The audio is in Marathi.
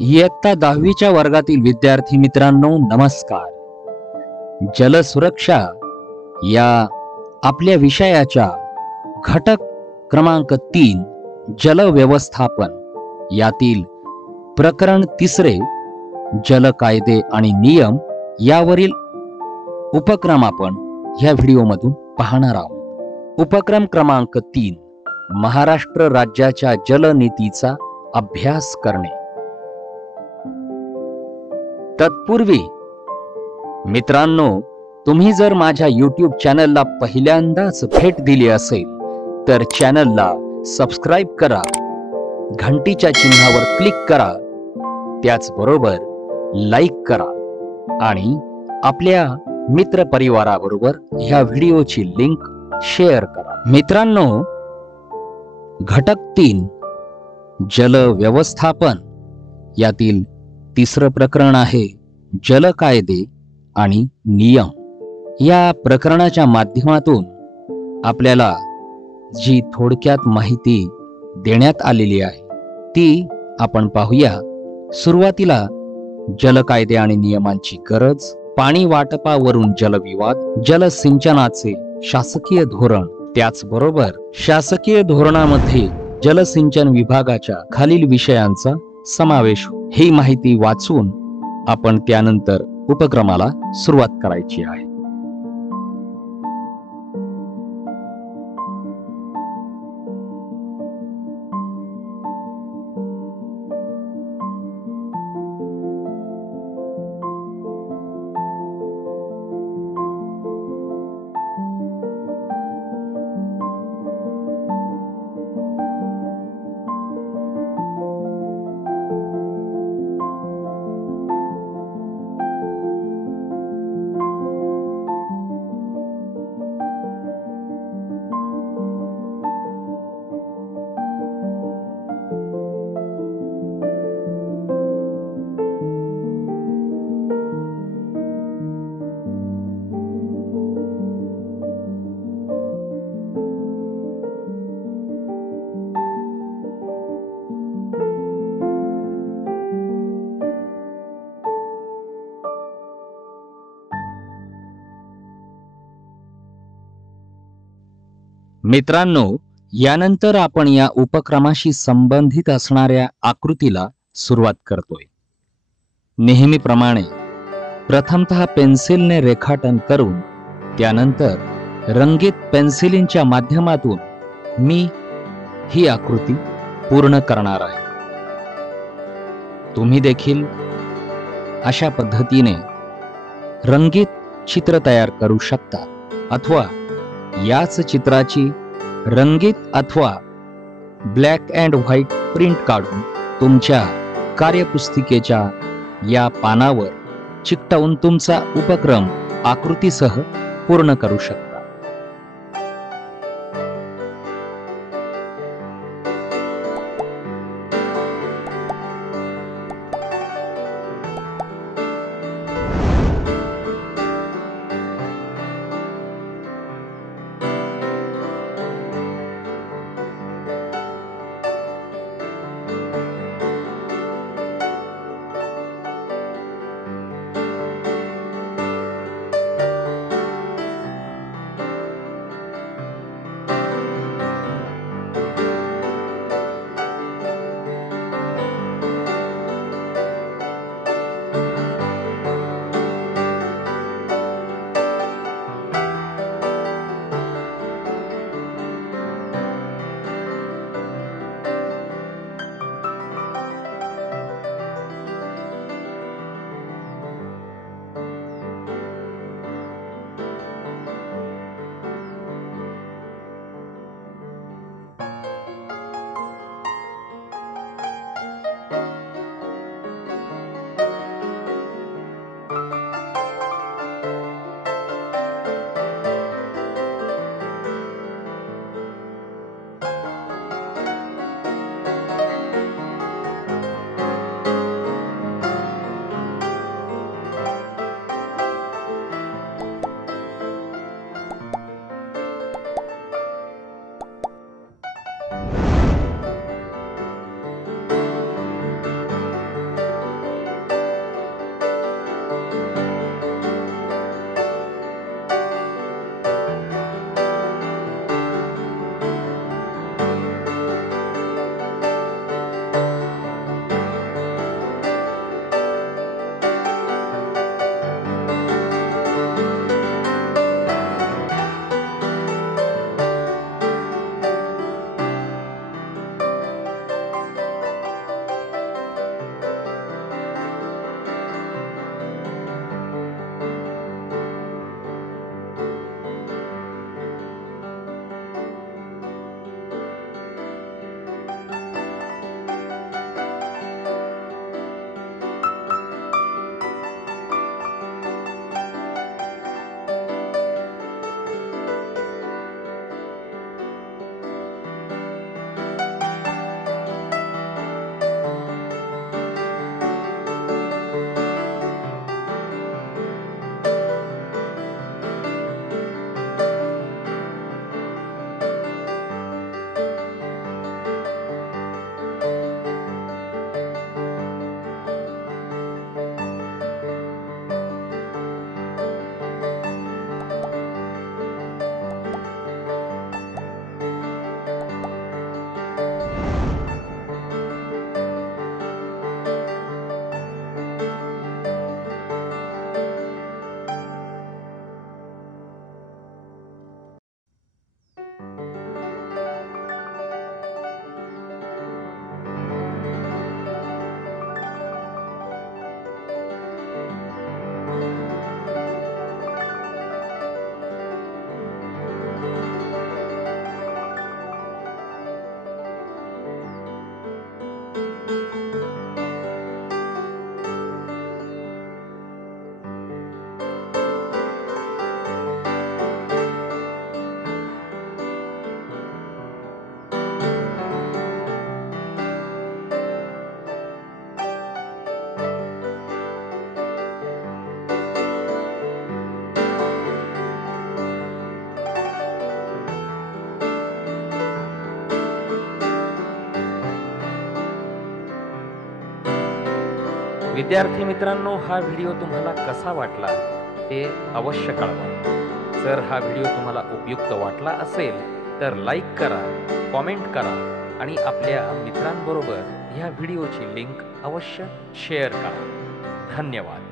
इयत्ता 10वीच्या वर्गातील विद्यार्थी मित्रांनो, नमस्कार. जलसुरक्षा या आपल्या विषयाच्या घटक क्रमांक 3 जल व्यवस्थापन यातील प्रकरण 3 जल कायदे आणि नियम यावरील उपक्रम आपण ह्या व्हिडिओमधून पाहणार आहोत. उपक्रम क्रमांक 3 महाराष्ट्र राज्याच्या जलनीतीचा अभ्यास करणे. तत्पूर्वी मित्रांनो, तुम्ही जर माझ्या YouTube चॅनलला पहिल्यांदाच भेट दिली असेल तर चॅनलला सबस्क्राईब करा, घंटीच्या चिन्हावर क्लिक करा, त्याचबरोबर लाईक करा आणि आपल्या मित्र परिवाराबरोबर ह्या व्हिडिओची लिंक शेअर करा. मित्रांनो, घटक 3 जल व्यवस्थापन यातील 3रं प्रकरण आहे जल कायदे आणि नियम. या प्रकरणाच्या माध्यमातून आपल्याला जी थोडक्यात माहिती देण्यात आलेली आहे ती आपण पाहूया. सुरुवातीला जल कायदे आणि नियमांची गरज, पाणी वाटपावरून जलविवाद, जलसिंचनाचे शासकीय धोरण, त्याचबरोबर शासकीय धोरणामध्ये जलसिंचन विभागाच्या खालील विषयांचा समावेश. ही माहिती वाचून आपण त्यानंतर उपक्रमाला सुरुवात करायची आहे. मित्रांनो, यानंतर आपण या उपक्रमाशी संबंधित असणाऱ्या आकृतीला सुरुवात करतोय. नेहमीप्रमाणे प्रथमतः पेन्सिलने रेखाटन करून त्यानंतर रंगीत पेन्सिलींच्या माध्यमातून मी ही आकृती पूर्ण करणार आहे. तुम्ही देखील अशा पद्धतीने रंगीत चित्र तयार करू शकता अथवा याच चित्राची रंगीत अथवा ब्लॅक अँड व्हाईट प्रिंट काढून तुमच्या कार्यपुस्तिकेच्या या पानावर चिकटवून तुमचा उपक्रम आकृतीसह पूर्ण करू शकता. विद्यार्थी मित्रांनो, हा व्हिडिओ तुम्हाला कसा वाटला ते अवश्य कळवा. जर हा व्हिडिओ तुम्हाला उपयुक्त वाटला असेल तर लाईक करा, कॉमेंट करा आणि आपल्या मित्रांबरोबर ह्या व्हिडिओची लिंक अवश्य शेअर करा. धन्यवाद.